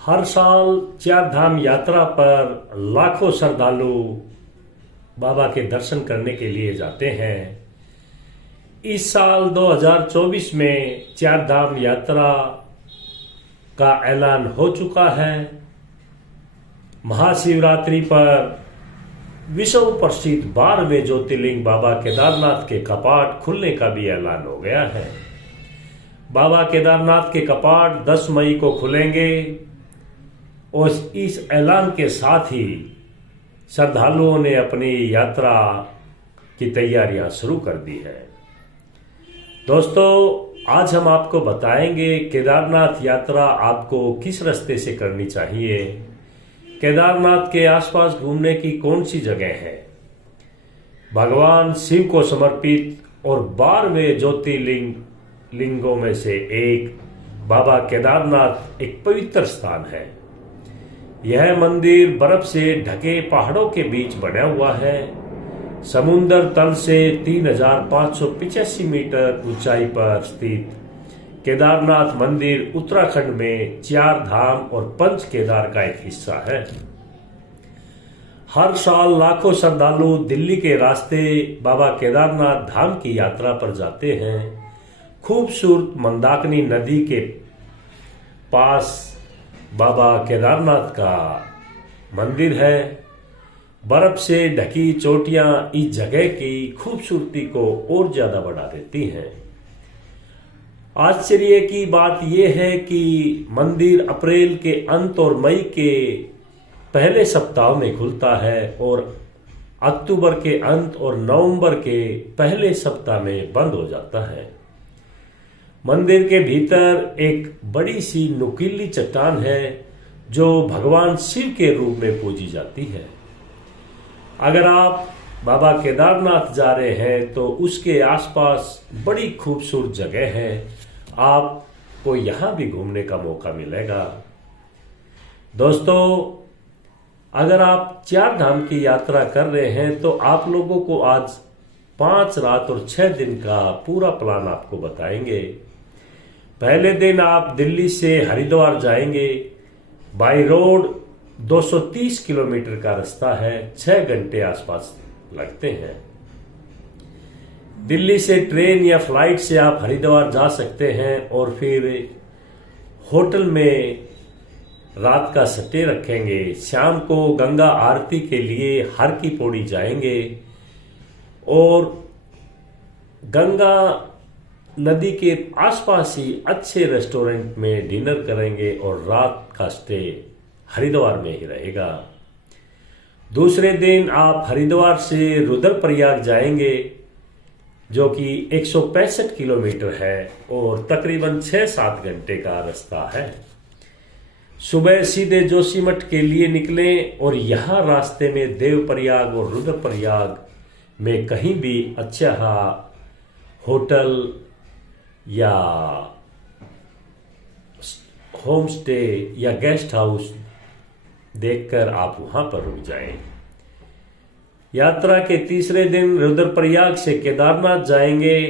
हर साल चार धाम यात्रा पर लाखों श्रद्धालु बाबा के दर्शन करने के लिए जाते हैं। इस साल 2024 में चार धाम यात्रा का ऐलान हो चुका है। महाशिवरात्रि पर विश्व प्रसिद्ध 12वें ज्योतिर्लिंग बाबा केदारनाथ के कपाट खुलने का भी ऐलान हो गया है। बाबा केदारनाथ के कपाट 10 मई को खुलेंगे और इस ऐलान के साथ ही श्रद्धालुओं ने अपनी यात्रा की तैयारियां शुरू कर दी है। दोस्तों, आज हम आपको बताएंगे केदारनाथ यात्रा आपको किस रास्ते से करनी चाहिए, केदारनाथ के आसपास घूमने की कौन सी जगह है, भगवान शिव को समर्पित और 12वें ज्योतिर्लिंगों में से एक बाबा केदारनाथ एक पवित्र स्थान है। यह मंदिर बर्फ से ढके पहाड़ों के बीच बना हुआ है। समुद्र तल से 3585 मीटर ऊंचाई पर स्थित केदारनाथ मंदिर उत्तराखंड में चार धाम और पंच केदार का एक हिस्सा है। हर साल लाखों श्रद्धालु दिल्ली के रास्ते बाबा केदारनाथ धाम की यात्रा पर जाते हैं। खूबसूरत मंदाकिनी नदी के पास बाबा केदारनाथ का मंदिर है। बर्फ से ढकी चोटियां इस जगह की खूबसूरती को और ज्यादा बढ़ा देती हैं। आश्चर्य की बात यह है कि मंदिर अप्रैल के अंत और मई के पहले सप्ताह में खुलता है और अक्टूबर के अंत और नवंबर के पहले सप्ताह में बंद हो जाता है। मंदिर के भीतर एक बड़ी सी नुकीली चट्टान है जो भगवान शिव के रूप में पूजी जाती है। अगर आप बाबा केदारनाथ जा रहे हैं तो उसके आसपास बड़ी खूबसूरत जगह है, आपको यहां भी घूमने का मौका मिलेगा। दोस्तों, अगर आप चार धाम की यात्रा कर रहे हैं तो आप लोगों को आज 5 रात और 6 दिन का पूरा प्लान आपको बताएंगे। पहले दिन आप दिल्ली से हरिद्वार जाएंगे। बाई रोड 230 किलोमीटर का रास्ता है, 6 घंटे आसपास लगते हैं। दिल्ली से ट्रेन या फ्लाइट से आप हरिद्वार जा सकते हैं और फिर होटल में रात का स्टे रखेंगे। शाम को गंगा आरती के लिए हर की पौड़ी जाएंगे और गंगा नदी के आसपास ही अच्छे रेस्टोरेंट में डिनर करेंगे और रात का स्टे हरिद्वार में ही रहेगा। दूसरे दिन आप हरिद्वार से रुद्रप्रयाग जाएंगे जो कि 165 किलोमीटर है और तकरीबन 6-7 घंटे का रास्ता है। सुबह सीधे जोशीमठ के लिए निकलें और यहाँ रास्ते में देवप्रयाग और रुद्रप्रयाग में कहीं भी अच्छा होटल या होम स्टे या गेस्ट हाउस देखकर आप वहां पर रुक जाएं। यात्रा के तीसरे दिन रुद्रप्रयाग से केदारनाथ जाएंगे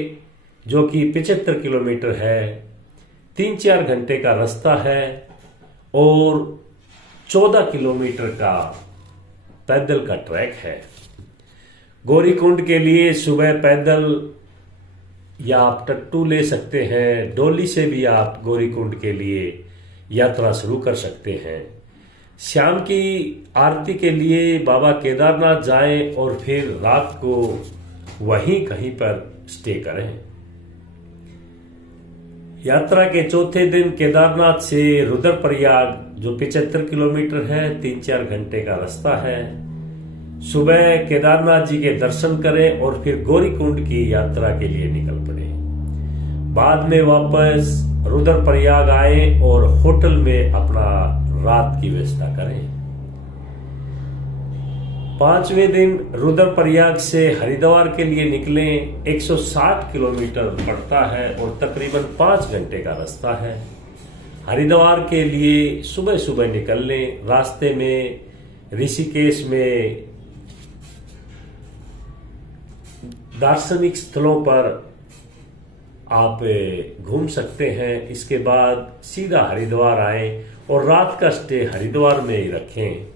जो कि 75 किलोमीटर है। 3-4 घंटे का रास्ता है और 14 किलोमीटर का पैदल का ट्रैक है। गौरीकुंड के लिए सुबह पैदल या आप टट्टू ले सकते हैं। डोली से भी आप गौरीकुंड के लिए यात्रा शुरू कर सकते हैं। शाम की आरती के लिए बाबा केदारनाथ जाएं और फिर रात को वहीं कहीं पर स्टे करें। यात्रा के चौथे दिन केदारनाथ से रुद्रप्रयाग जो 75 किलोमीटर है, 3-4 घंटे का रास्ता है। सुबह केदारनाथ जी के दर्शन करें और फिर गौरीकुंड की यात्रा के लिए निकल पड़े। बाद में वापस रुद्रप्रयाग आए और होटल में अपना रात की व्यवस्था करें। 5वें दिन रुद्रप्रयाग से हरिद्वार के लिए निकलें। 160 किलोमीटर पड़ता है और तकरीबन 5 घंटे का रास्ता है। हरिद्वार के लिए सुबह सुबह निकल लें। रास्ते में ऋषिकेश में दार्शनिक स्थलों पर आप घूम सकते हैं। इसके बाद सीधा हरिद्वार आए और रात का स्टे हरिद्वार में ही रखें।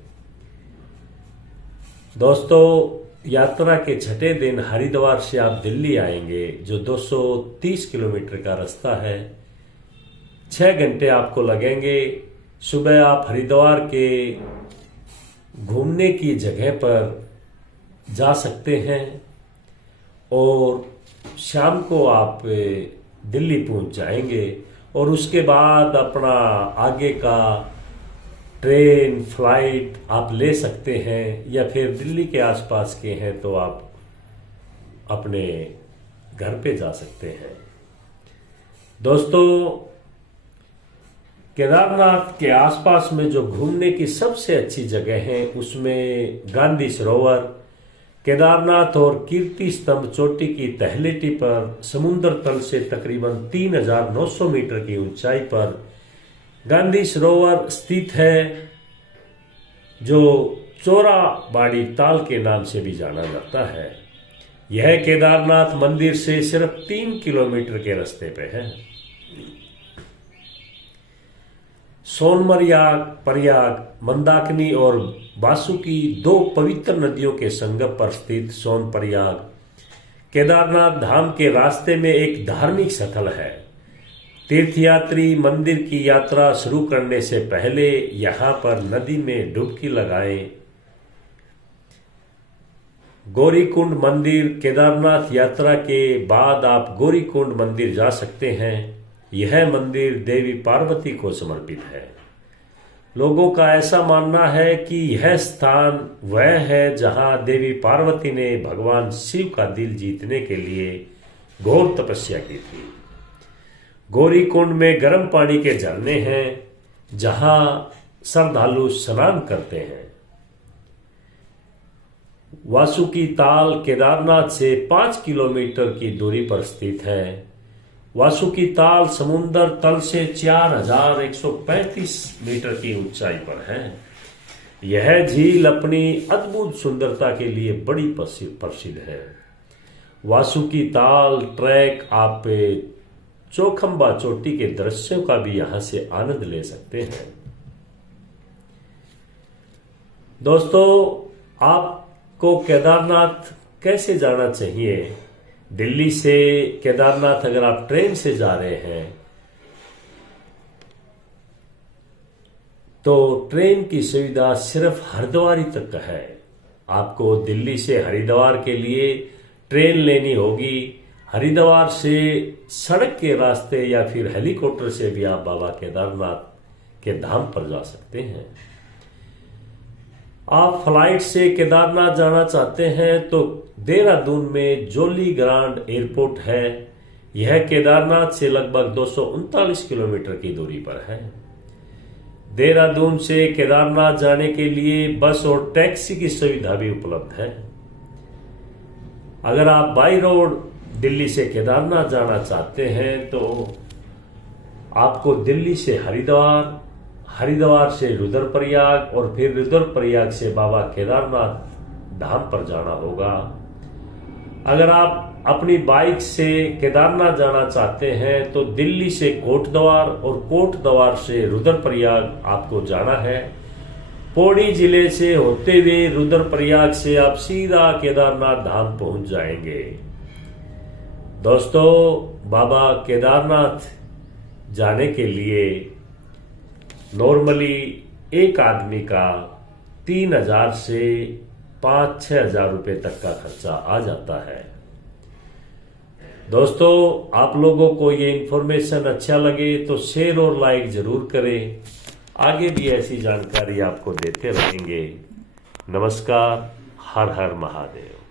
दोस्तों, यात्रा के छठे दिन हरिद्वार से आप दिल्ली आएंगे, जो 230 किलोमीटर का रास्ता है। 6 घंटे आपको लगेंगे। सुबह आप हरिद्वार के घूमने की जगह पर जा सकते हैं और शाम को आप दिल्ली पहुंच जाएंगे। और उसके बाद अपना आगे का ट्रेन फ्लाइट आप ले सकते हैं, या फिर दिल्ली के आसपास के हैं तो आप अपने घर पे जा सकते हैं। दोस्तों, केदारनाथ के आसपास में जो घूमने की सबसे अच्छी जगह है उसमें गांधी सरोवर, केदारनाथ और कीर्ति स्तंभ चोटी की तलहटी पर समुद्र तल से तकरीबन 3900 मीटर की ऊंचाई पर गांधी सरोवर स्थित है, जो चोराबाड़ी ताल के नाम से भी जाना जाता है। यह केदारनाथ मंदिर से सिर्फ 3 किलोमीटर के रास्ते पे है। सोनमर्याग, प्रयाग, मंदाकिनी और बासुकी 2 पवित्र नदियों के संगम पर स्थित सोनप्रयाग केदारनाथ धाम के रास्ते में एक धार्मिक स्थल है। तीर्थयात्री मंदिर की यात्रा शुरू करने से पहले यहाँ पर नदी में डुबकी लगाएं। गौरीकुंड मंदिर, केदारनाथ यात्रा के बाद आप गौरीकुंड मंदिर जा सकते हैं। यह मंदिर देवी पार्वती को समर्पित है। लोगों का ऐसा मानना है कि यह स्थान वह है जहां देवी पार्वती ने भगवान शिव का दिल जीतने के लिए घोर तपस्या की थी। गौरीकुंड में गर्म पानी के झरने हैं जहां श्रद्धालु स्नान करते हैं। वासुकी ताल केदारनाथ से 5 किलोमीटर की दूरी पर स्थित है। वासुकी ताल समुद्र तल से 4135 मीटर की ऊंचाई पर है। यह झील अपनी अद्भुत सुंदरता के लिए बड़ी प्रसिद्ध है। वासुकी ताल ट्रैक आप चौखंबा चोटी के दृश्यों का भी यहां से आनंद ले सकते हैं। दोस्तों, आपको केदारनाथ कैसे जाना चाहिए? दिल्ली से केदारनाथ अगर आप ट्रेन से जा रहे हैं तो ट्रेन की सुविधा सिर्फ हरिद्वार ही तक है। आपको दिल्ली से हरिद्वार के लिए ट्रेन लेनी होगी। हरिद्वार से सड़क के रास्ते या फिर हेलीकॉप्टर से भी आप बाबा केदारनाथ के धाम पर जा सकते हैं। आप फ्लाइट से केदारनाथ जाना चाहते हैं तो देहरादून में जोली ग्रांड एयरपोर्ट है। यह केदारनाथ से लगभग 239 किलोमीटर की दूरी पर है। देहरादून से केदारनाथ जाने के लिए बस और टैक्सी की सुविधा भी उपलब्ध है। अगर आप बाई रोड दिल्ली से केदारनाथ जाना चाहते हैं तो आपको दिल्ली से हरिद्वार, हरिद्वार से रुद्रप्रयाग और फिर रुद्रप्रयाग से बाबा केदारनाथ धाम पर जाना होगा। अगर आप अपनी बाइक से केदारनाथ जाना चाहते हैं तो दिल्ली से कोटद्वार और कोटद्वार से रुद्रप्रयाग आपको जाना है। पौड़ी जिले से होते हुए रुद्रप्रयाग से आप सीधा केदारनाथ धाम पहुंच जाएंगे। दोस्तों, बाबा केदारनाथ जाने के लिए नॉर्मली एक आदमी का 3000 से 5-6 हजार रुपए तक का खर्चा आ जाता है। दोस्तों, आप लोगों को ये इन्फॉर्मेशन अच्छा लगे तो शेयर और लाइक जरूर करें। आगे भी ऐसी जानकारी आपको देते रहेंगे। नमस्कार। हर हर महादेव।